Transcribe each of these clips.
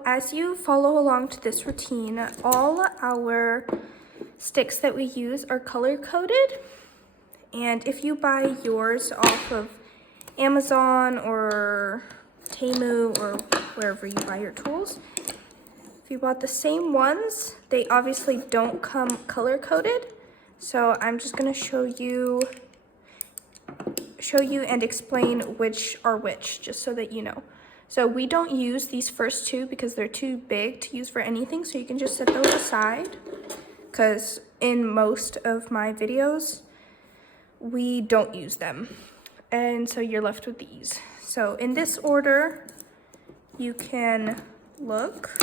So as you follow along to this routine, all our sticks that we use are color coded. And if you buy yours off of Amazon or Temu or wherever you buy your tools, if you bought the same ones, they obviously don't come color coded. So I'm just gonna show you and explain which are which, just so that you know. So we don't use these first two because they're too big to use for anything, so you can just set those aside, because in most of my videos, we don't use them. And so you're left with these. So in this order, you can look,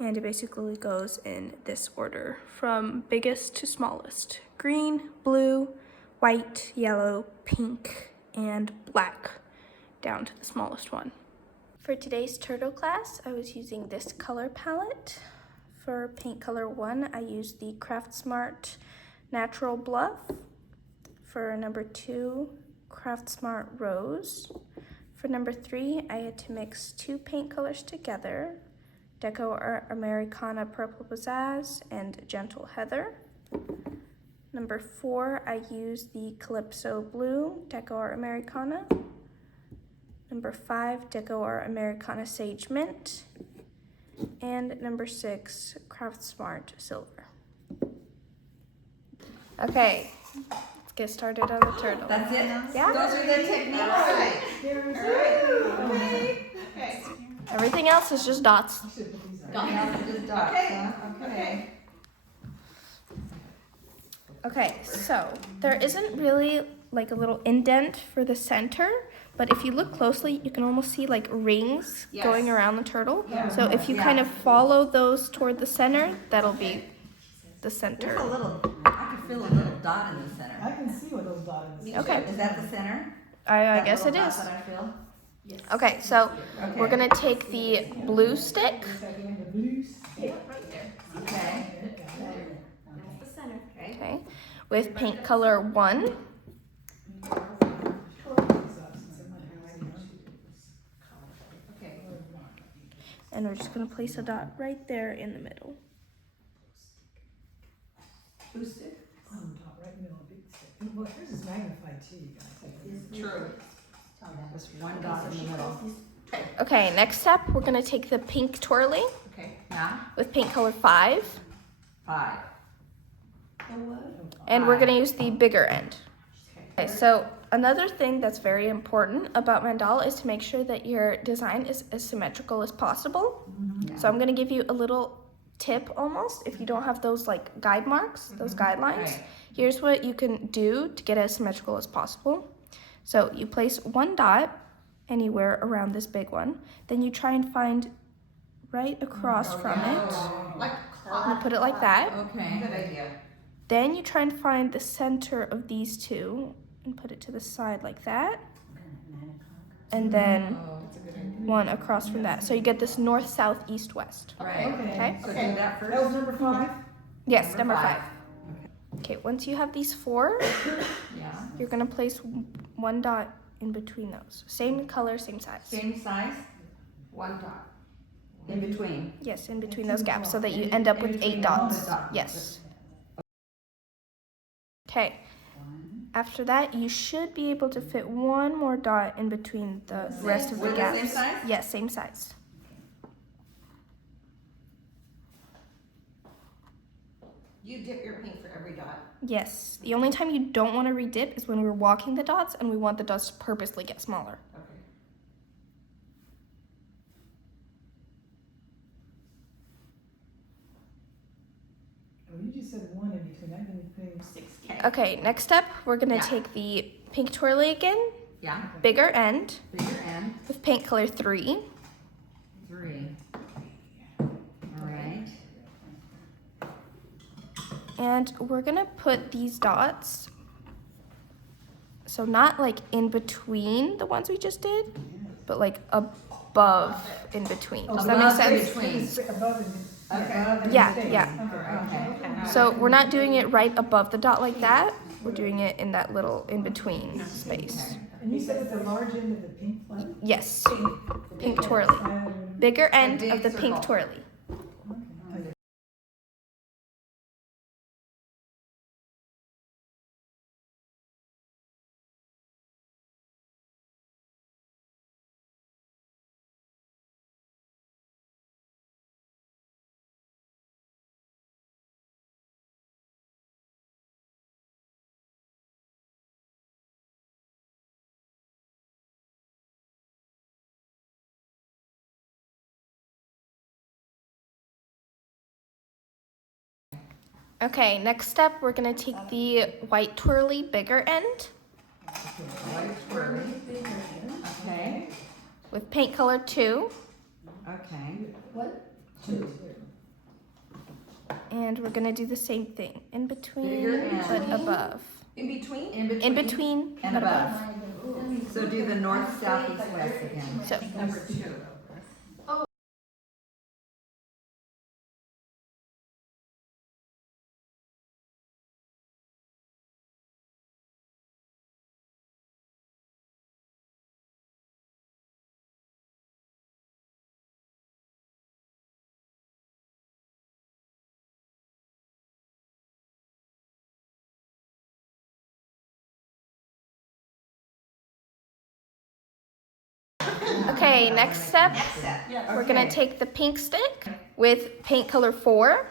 and it basically goes in this order from biggest to smallest: green, blue, white, yellow, pink, and black, down to the smallest one. For today's turtle class, I was using this color palette. For paint color 1, I used the Craft Smart Natural Bluff. For number 2, Craft Smart Rose. For number 3, I had to mix 2 paint colors together: Deco Americana Purple Pizzazz and Gentle Heather. Number 4, I used the Calypso Blue Deco Americana. Number 5, Deco Americana Sage Mint. And number 6, Craft Smart Silver. Okay, let's get started on the turtle. That's it? Yeah. Those are the techniques? All right. Okay. Everything else is just dots. Okay. Okay, so there isn't really like a little indent for the center, but if you look closely, you can almost see like rings going around the turtle. Yeah. So if you kind of follow those toward the center, that'll be the center. There's I can feel a little dot in the center. I can see what those dots are. Okay. Is that the center? I guess it is. That I feel? Yes. Okay, so we're gonna take the blue stick. Okay. Okay, with paint color 1. Okay. And we're just gonna place a dot right there in the middle. Blue stick? Right in the middle, big stick. Well, yours is magnified too, you guys. True. Just one dot in the middle. Okay, next step, we're gonna take the pink twirly Okay. Now? with paint color 5. 5. And we're gonna use the bigger end. Okay. Okay, so another thing that's very important about mandala is to make sure that your design is as symmetrical as possible. So I'm gonna give you a little tip almost, if you don't have those like guide marks, those guidelines. Right. Here's what you can do to get as symmetrical as possible. So you place one dot anywhere around this big one, then you try and find right across from it. Like You put it like that. Okay. Good idea. Then you try and find the center of these two and put it to the side like that. And then one across from that. So you get this north, south, east, west. Right. Okay? So do that first. That was number 5? Yes, number Number 5. Okay, once you have these 4, Yeah. you're gonna place one dot in between those. Same color, same size. Same size, one dot. In between. Yes, in between those gaps so that you end up with 8 dots. dots. Yes. Okay, after that, you should be able to fit one more dot in between the rest of the Were they gaps. same size? Yes, same size. You dip your paint for every dot. Yes, the only time you don't want to redip is when we're walking the dots and we want the dots to purposely get smaller. Okay. Oh, you just said 1 in between. That didn't think 6K. Okay, next step, we're gonna Yeah. take the pink twirly again, Yeah. bigger end, Bigger end. with paint color 3. 3. All right. And we're gonna put these dots, so not like in between the ones we just did, but like above in between. Does that make Above in sense? between. above and Above and Yeah, space. yeah. Okay. So we're not doing it right above the dot like that. We're doing it in that little in between space. And you said with the large end of the pink flag? Yes, Pink. pink twirly. Bigger end big of the pink circle. twirly. Okay. Okay, next step, we're gonna take the white twirly bigger end White twirly. Okay, with paint color 2, okay. and we're gonna do the same thing in between Bigger end. but above. In between? In between and but above. above. So do the north, south, east, west again. So Number 2. okay, next step, we're gonna Okay. take the pink stick with paint color 4,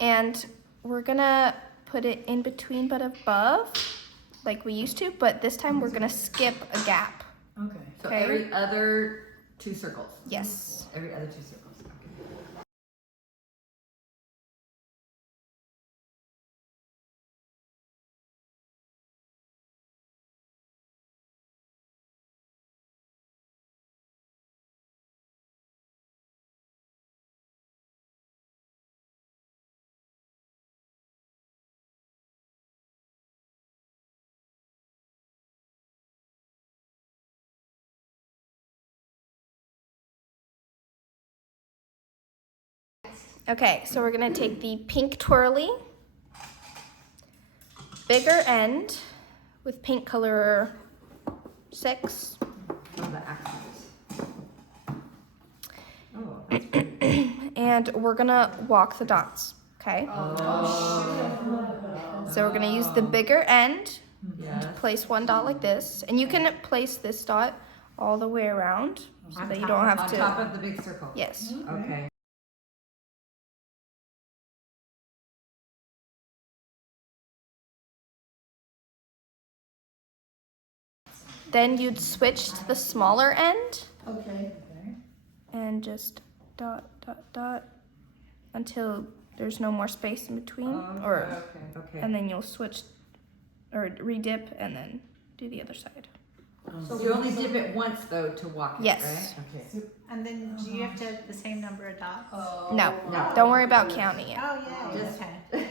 and we're gonna put it in between but above, like we used to, but this time we're gonna skip a gap. Okay. So Okay. every other 2 circles. Yes. Every other 2 circles. Okay. Okay, so we're gonna take the pink twirly, bigger end with paint color 6, Oh, the accents. Oh, that's pretty. and we're gonna walk the dots, okay? So we're gonna use the bigger end, Yes. place 1 dot like this, and you can place this dot all the way around so that you don't have On to. top of the big circle. Yes. Okay. Then you'd switch to the smaller end Okay. Okay. and just dot, dot, dot until there's no more space in between, or Okay. and then you'll switch or redip and then do the other side. So you only dip it once though to walk it, Yes. right? Okay. And then do you have to have the same number of dots? Oh, No, No. don't worry about counting it. yeah, Just- okay.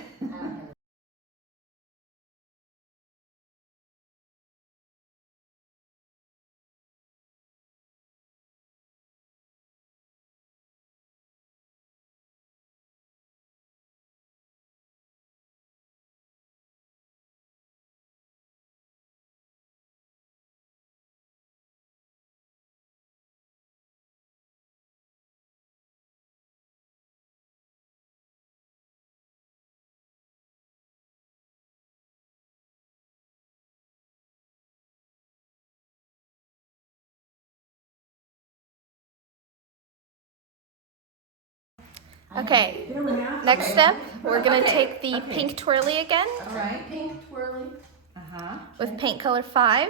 Okay, You don't have to. next step, we're gonna Okay, take the okay. pink twirly again All right. Pink twirly. Uh-huh. with paint color 5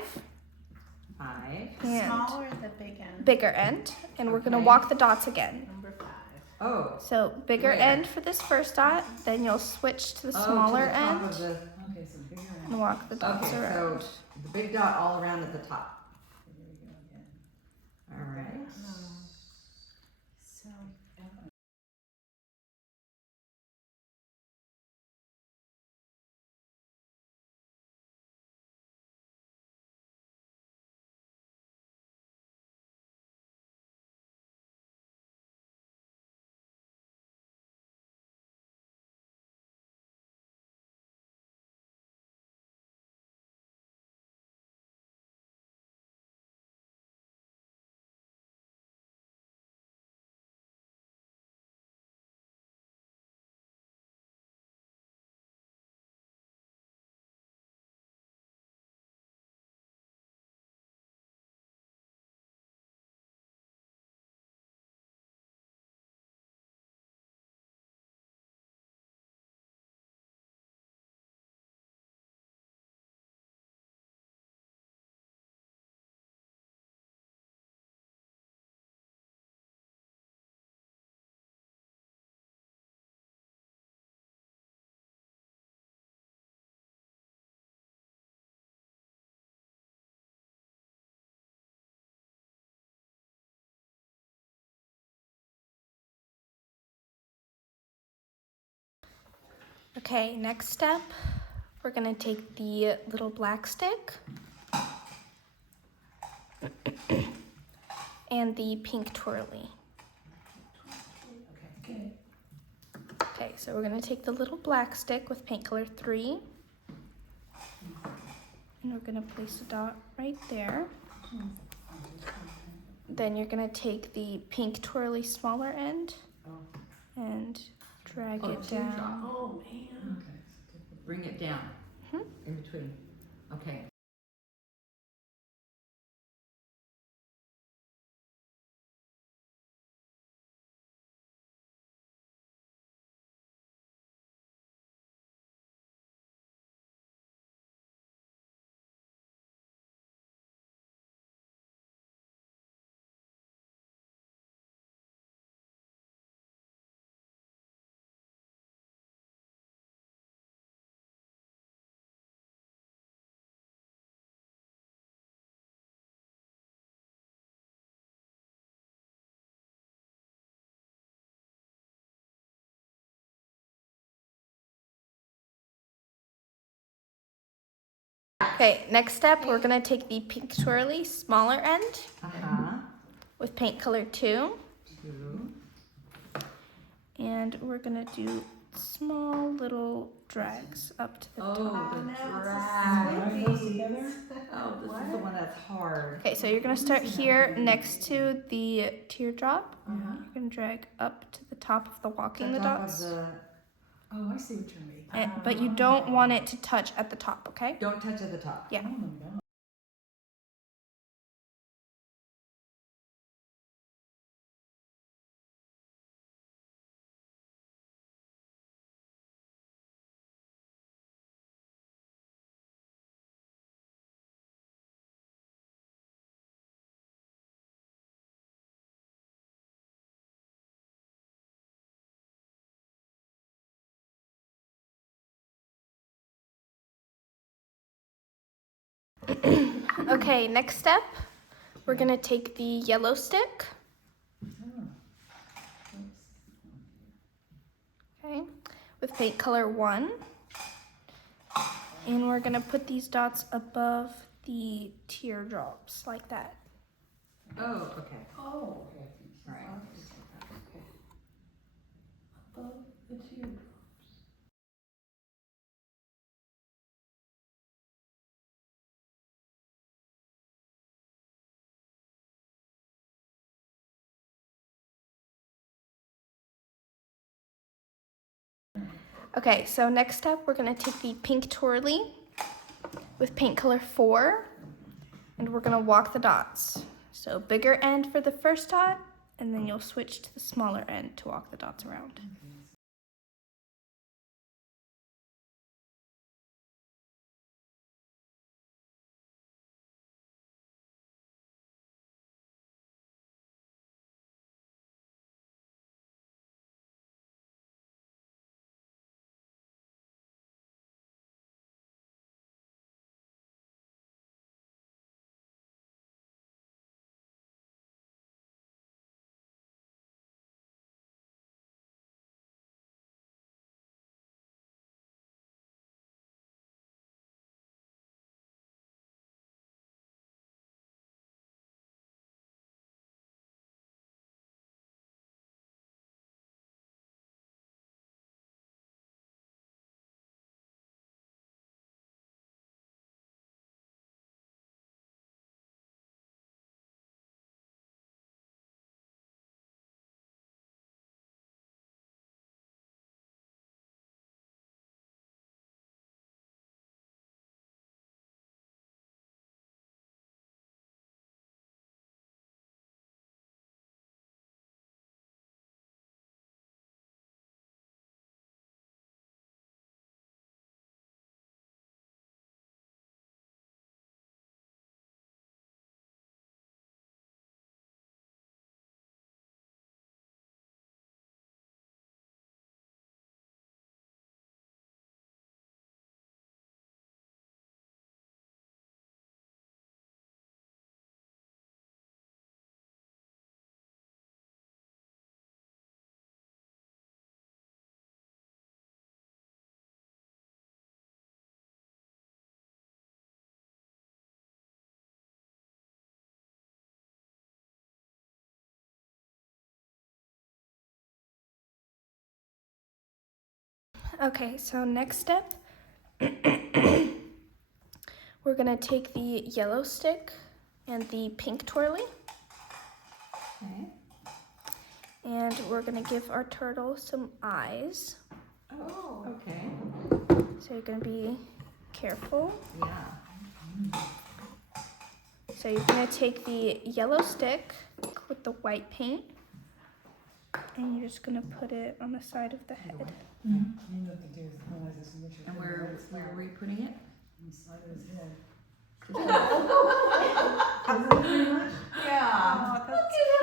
5. and Small or the big end? bigger end, and we're gonna Okay. walk the dots again. Number 5. Oh. So bigger Where? end for this first dot, then you'll switch to the Oh, smaller to the top end of the, Okay, so bigger end. and walk the dots okay, around. so the big dot all around at the top. Here we go again. All right. So Okay, next step, we're gonna take the little black stick and the pink twirly. Okay. Okay, so we're gonna take the little black stick with paint color 3, and we're gonna place a dot right there. Then you're gonna take the pink twirly smaller end and drag it down. Oh, man. Bring it down. Mhm. In between. Okay. Okay, next step, we're gonna take the pink twirly smaller end Uh-huh. with paint color 2, 2. and we're gonna do small little drags up to the top. Oh, the All drag. right, those together. Oh, this is the one that's hard. Okay, so you're gonna start here next to the teardrop. Uh-huh. You're gonna drag up to the top of the walking the top dots. of the, Oh, I see what you're making. But you don't want it to touch at the top, okay? don't touch at the top. Yeah. Oh my God. Okay, next step, we're gonna take the yellow stick, okay, with paint color 1, and we're gonna put these dots above the teardrops like that. Oh, okay. Oh, okay. All right. Above the teardrop. Okay, so next step, we're gonna take the pink twirly with paint color 4, and we're gonna walk the dots. So bigger end for the first dot, and then you'll switch to the smaller end to walk the dots around. Okay, so next step, we're gonna take the yellow stick and the pink twirly, Okay. and we're gonna give our turtle some eyes. Oh, okay. So you're gonna be careful. Yeah. So you're gonna take the yellow stick with the white paint, and you're just gonna put it on the side of the head. You know what to do is realize this is what you're And putting where right are we putting it? on the side of his head. Yeah.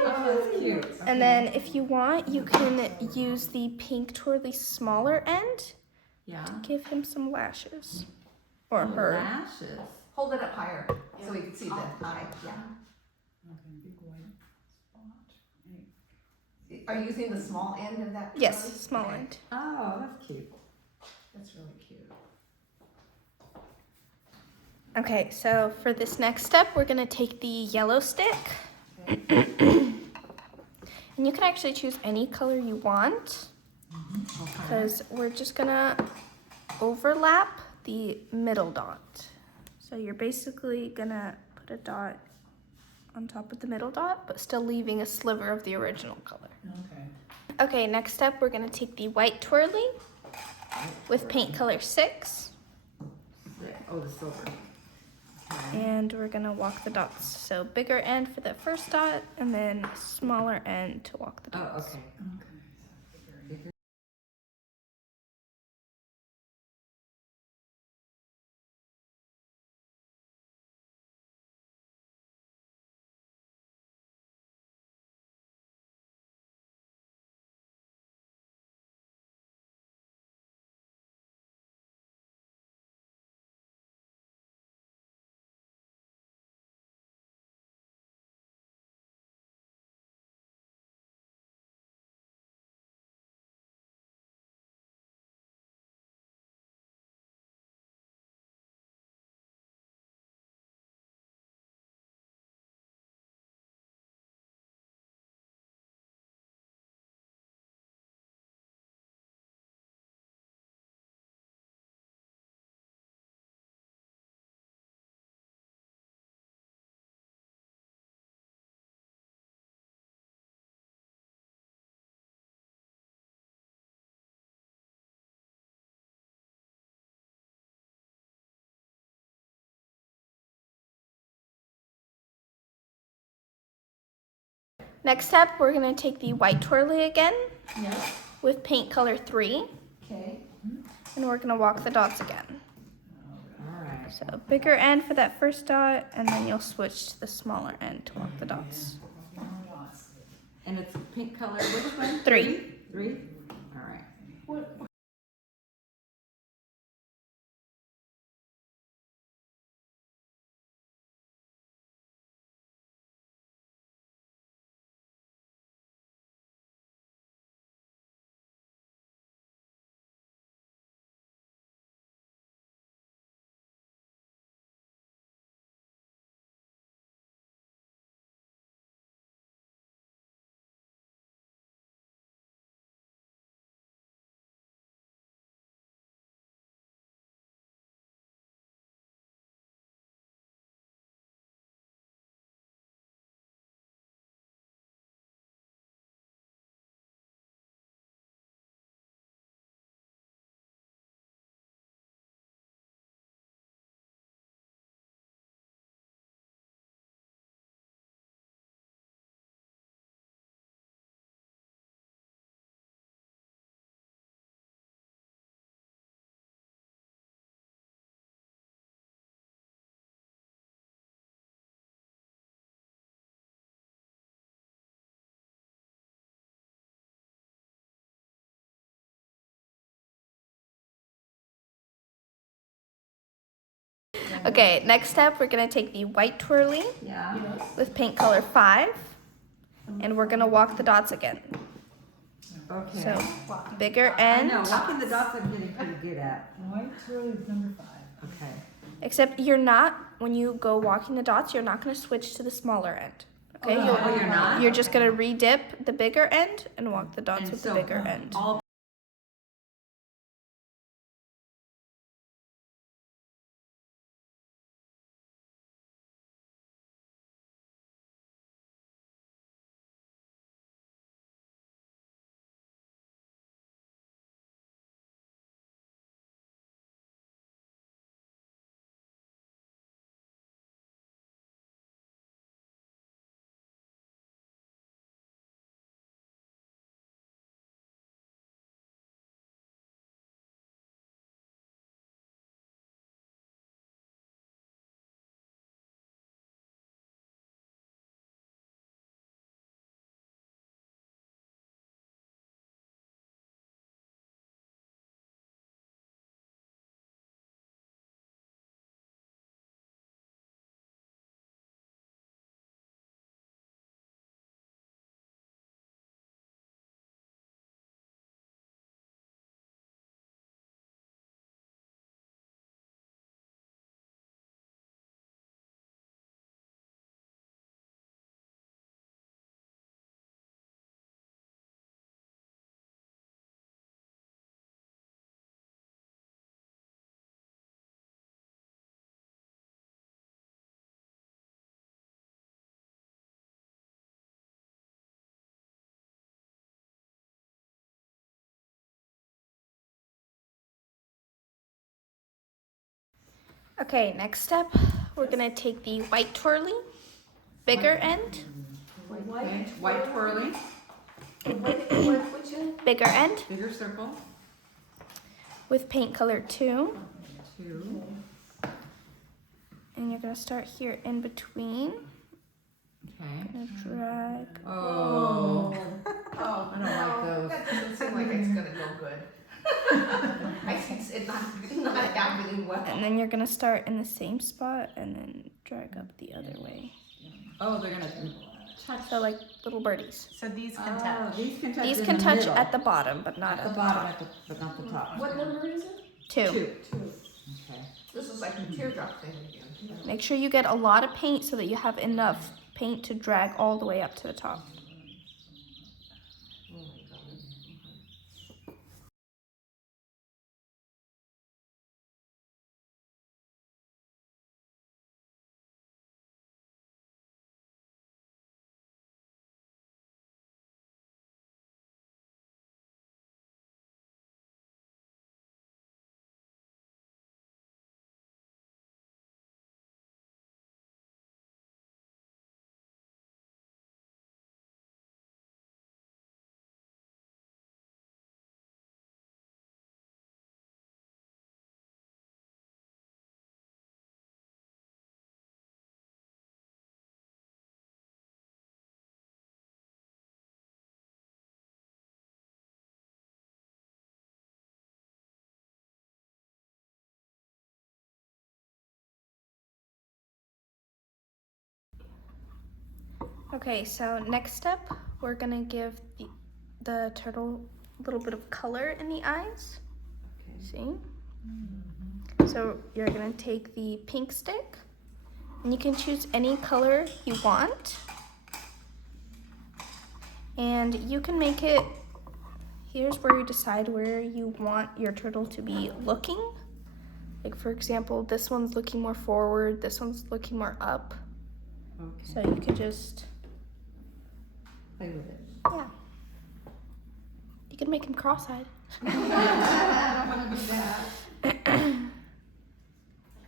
Oh, that's cute. And then if you want, you can use the pink twirly smaller end. Yeah. Give him some lashes. Or Oh, her. lashes. Hold it up higher so we can see the eye. Yeah. Okay, big white spot. Are you using the small end of that? Yes, twirly? small Okay. end. Oh, that's cute. That's really cute. Okay, so for this next step, we're gonna take the yellow stick. Okay. And you can actually choose any color you want, Okay. because we're just gonna overlap the middle dot. So you're basically gonna put a dot on top of the middle dot, but still leaving a sliver of the original color. Okay. Okay, next step, we're gonna take the white twirly with paint color 6, Oh, the silver. Okay. and we're gonna walk the dots. So bigger end for the first dot, and then smaller end to walk the Oh, dots. okay. Okay. Bigger. Next step, we're gonna take the white twirly again Yes. with paint color 3, Okay. and we're gonna walk the dots again. All right. So bigger end for that first dot, and then you'll switch to the smaller end to walk the dots. And it's pink color. Which one? 3. 3? All right. What, Okay, next step, we're gonna take the white twirly Yeah. with paint color 5, and we're gonna walk the dots again. Okay. So bigger I end, know. Walking the dots I'm getting pretty good at. White twirly is number 5. Okay. except you're not, when you go walking the dots, you're not gonna switch to the smaller end. Okay, Oh, you're not? You're just gonna re-dip the bigger end and walk the dots And with so the bigger end. all Okay, next step, we're gonna take the white twirly, bigger end, Okay, white twirly, Which end? bigger end, bigger circle, with paint color 2. 2. And you're gonna start here in between. Okay. Gonna drag. Oh, Oh, I don't like those. That doesn't seem like it's gonna go good. I think it's not happening well. And then you're gonna start in the same spot and then drag up the other way. Oh, they're gonna touch. So like little birdies. So these can Oh, touch. these can touch. These in can the touch middle. at the bottom, but not At at the the bottom, top. but not the top. What number is it? 2. 2. 2. Okay. This is like a teardrop thing again. Make sure you get a lot of paint so that you have enough paint to drag all the way up to the top. Oh my God. Okay, so next step, we're gonna give the turtle a little bit of color in the eyes. See? So you're gonna take the pink stick, and you can choose any color you want. And you can make it, here's where you decide where you want your turtle to be looking. Like for example, this one's looking more forward, this one's looking more up. Okay. So you could just, Play with it. yeah. You can make him cross-eyed. I don't want to do that.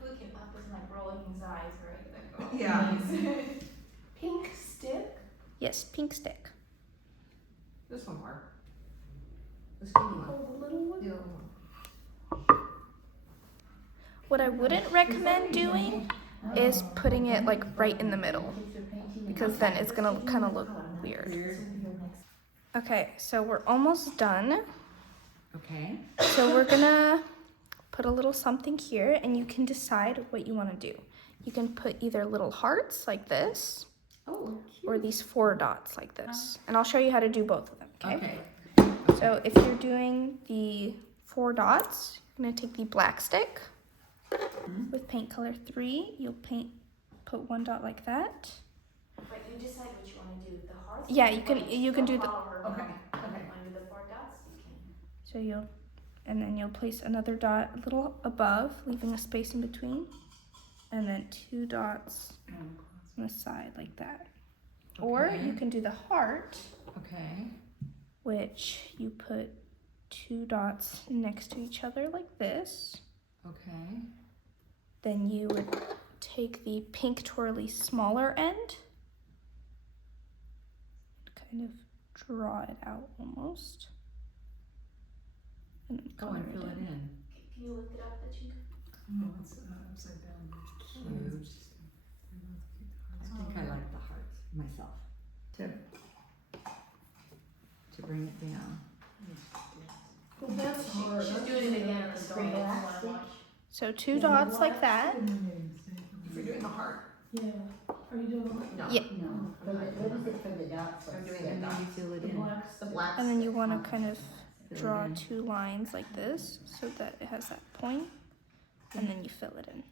Looking up is like rolling his eyes, right? Yeah. Pink stick? Yes, pink stick. This one, Mark. The skinny one. Oh, the little one? The other one. What I wouldn't recommend doing is putting it like right in the middle, because then it's gonna kind of look weird. Okay, so we're almost done. Okay. So we're gonna put a little something here, and you can decide what you want to do. You can put either little hearts like this, Oh, or these 4 dots like this. And I'll show you how to do both of them, okay? Okay. So if you're doing the 4 dots, you're gonna take the black stick with paint color 3. You'll put 1 dot like that. But you decide what you want to do. The hearts. Yeah, you can do the. Okay. Under the 4 dots, you can. So you'll place another dot a little above, leaving a space in between, and then 2 dots on the side like that. Or Okay. you can do the heart, Okay. which you put 2 dots next to each other like this. Okay. Then you would take the pink twirly smaller end, kind of draw it out almost, and then Oh, color and fill it in. Can you lift it up that you can? No, it's upside down. Cute. I think I like the hearts myself. To bring it down. Well, that's hard. She's doing it again on the screen. If you want to watch. So 2 dots like that. If you're doing the heart. Yeah. Are you doing what? No. Yeah. No, what is it for the dots? I'm doing And the then you dots. fill it The in. blacks? The black. And then you want to kind of Fill it draw in. 2 lines like this so that it has that point, and then you fill it in.